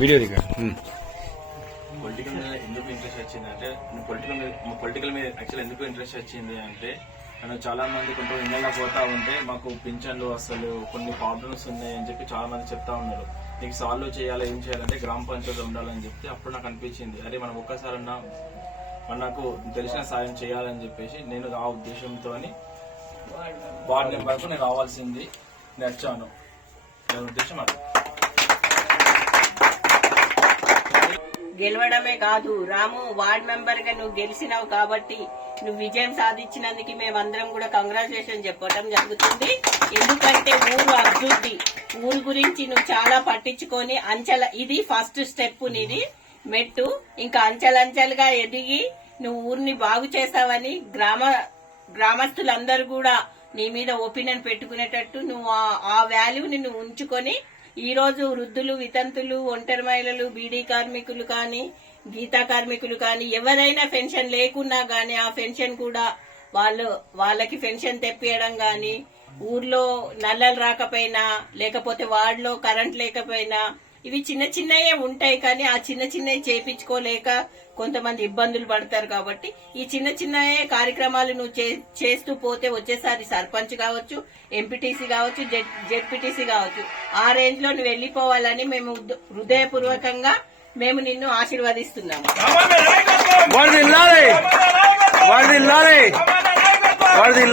Video record. Political మీద ఎందుకు interest వచ్చింది అంటే పొలిటికల్ మీద యాక్చువల్ ఎందుకు ఇంట్రెస్ట్ వచ్చింది అంటే మనం చాలా మంది కొంత ఇళ్ళ పోతా ఉంటే మాకు పింఛన్లు అసలు కొన్ని ప్రాబ్లమ్స్ ఉన్నాయి అని చెప్పి చాలా మంది చెప్తా ఉన్నారు. నీకు సాల్వ్ చేయాలి, ఏం చేయాలంటే గ్రామ పంచాయతీ ఉండాలని చెప్తే అప్పుడు నాకు అనిపించింది, అరే మనం ఒక్కసారన్నా నాకు తెలిసిన సాయం చేయాలని చెప్పేసి నేను ఆ ఉద్దేశంతో వార్డు నెంబర్కు నేను రావాల్సింది నచ్చాను. నా ఉద్దేశం అది. గెలవడమే కాదు రాము, వార్డ్ మెంబర్ గా నువ్వు గెలిచినావు కాబట్టి నువ్వు విజయం సాధించినందుకు మేమందరం కూడా కంగ్రాచులేషన్ చెప్పడం జరుగుతుంది. ఎందుకంటే ఊరు అభివృద్ధి, ఊరు గురించి నువ్వు చాలా పట్టించుకొని ఇది ఫస్ట్ స్టెప్ నీది మెట్టు. ఇంకా అంచెలంచెలుగా ఎదిగి నువ్వు ఊరిని బాగు చేస్తావని గ్రామస్తులందరూ కూడా నీ మీద ఒపీనియన్ పెట్టుకునేటట్టు నువ్వు ఆ వాల్యూని నువ్వు ఉంచుకొని ఈ రోజు వృద్ధులు, వితంతులు, ఒంటరి మహిళలు, బీడీ కార్మికులు కానీ, గీతా కార్మికులు కానీ ఎవరైనా పెన్షన్ లేకున్నా గానీ ఆ పెన్షన్ కూడా వాళ్ళకి పెన్షన్ తెప్పియడం గాని, ఊర్లో నల్లలు రాకపోయినా లేకపోతే వార్డులో కరెంట్ లేకపోయినా ఇవి చిన్న చిన్నయే ఉంటాయి. కానీ ఆ చిన్న చిన్నవి చేపించుకోలేక కొంతమంది ఇబ్బందులు పడతారు. కాబట్టి ఈ చిన్న చిన్నయే కార్యక్రమాలు నువ్వు చేస్తూ పోతే వచ్చేసారి సర్పంచ్ కావచ్చు, ఎంపీటీసీ కావచ్చు, జెడ్పీటీసీ కావచ్చు, ఆ రేంజ్ లో నువ్వు వెళ్లిపోవాలని మేము హృదయపూర్వకంగా మేము నిన్ను ఆశీర్వదిస్తున్నాము. వాడిది